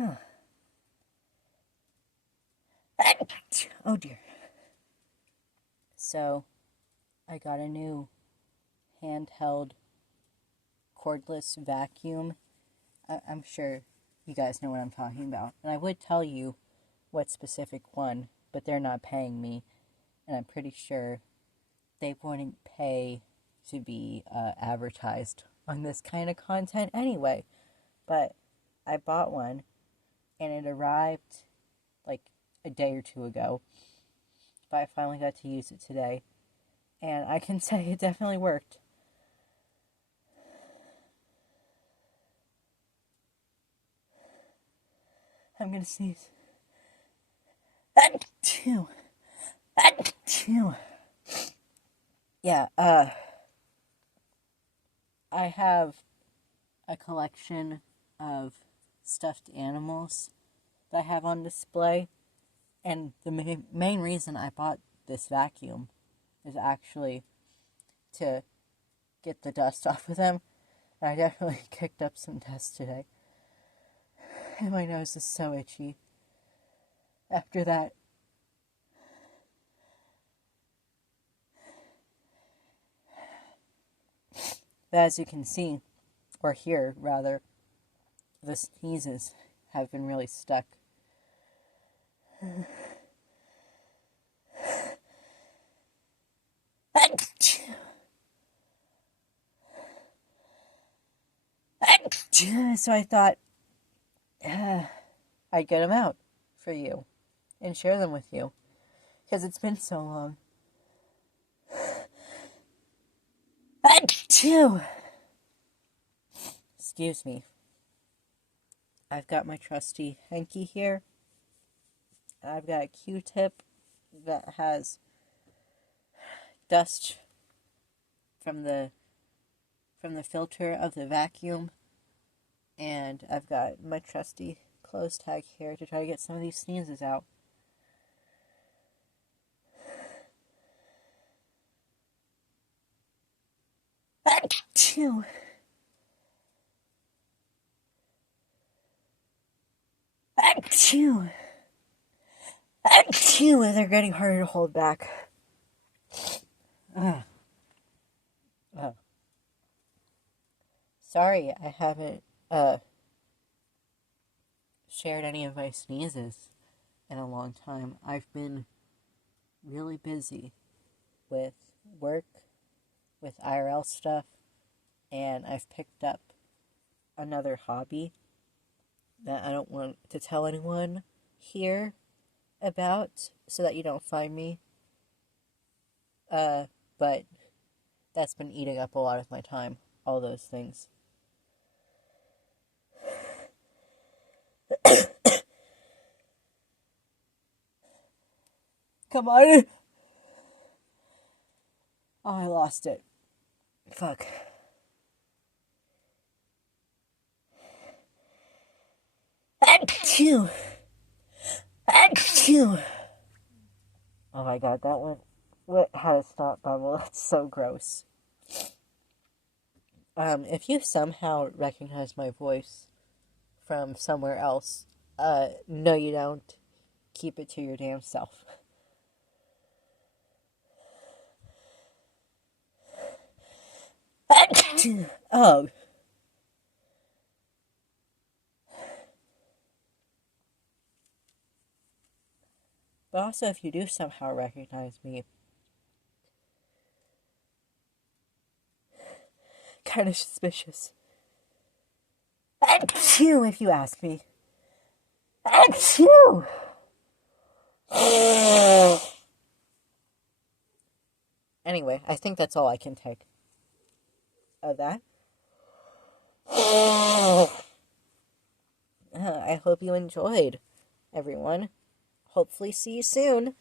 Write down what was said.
Huh. Oh dear. So, I got a new handheld cordless vacuum. I'm sure you guys know what I'm talking about. And I would tell you what specific one, but they're not paying me. And I'm pretty sure they wouldn't pay to be advertised on this kind of content anyway. But I bought one, and it arrived like a day or two ago. But I finally got to use it today. And I can say it definitely worked. I'm gonna sneeze. Achoo. Achoo. Yeah, I have a collection of stuffed animals that I have on display. And the main reason I bought this vacuum is actually to get the dust off of them. And I definitely kicked up some dust today. And my nose is so itchy after that. But as you can see, or hear rather, the sneezes have been really stuck. So I thought I'd get them out for you and share them with you because it's been so long. Excuse me. I've got my trusty hanky here. I've got a Q-tip that has dust from the filter of the vacuum, and I've got my trusty clothes tag here to try to get some of these sneezes out. Achoo! Achoo! Achoo! They're getting harder to hold back. Sorry, I haven't shared any of my sneezes in a long time. I've been really busy with work, with IRL stuff, and I've picked up another hobby that I don't want to tell anyone here about so that you don't find me. But that's been eating up a lot of my time, all those things. Come on! Oh, I lost it. Fuck. Achoo! Achoo! Oh my god, that one had a snot bubble. That's so gross. If you somehow recognize my voice from somewhere else, no you don't. Keep it to your damn self. Oh. But also, if you do somehow recognize me, kind of suspicious. Achoo, if you ask me. Achoo! Anyway, I think that's all I can take of that. I hope you enjoyed, everyone. Hopefully see you soon.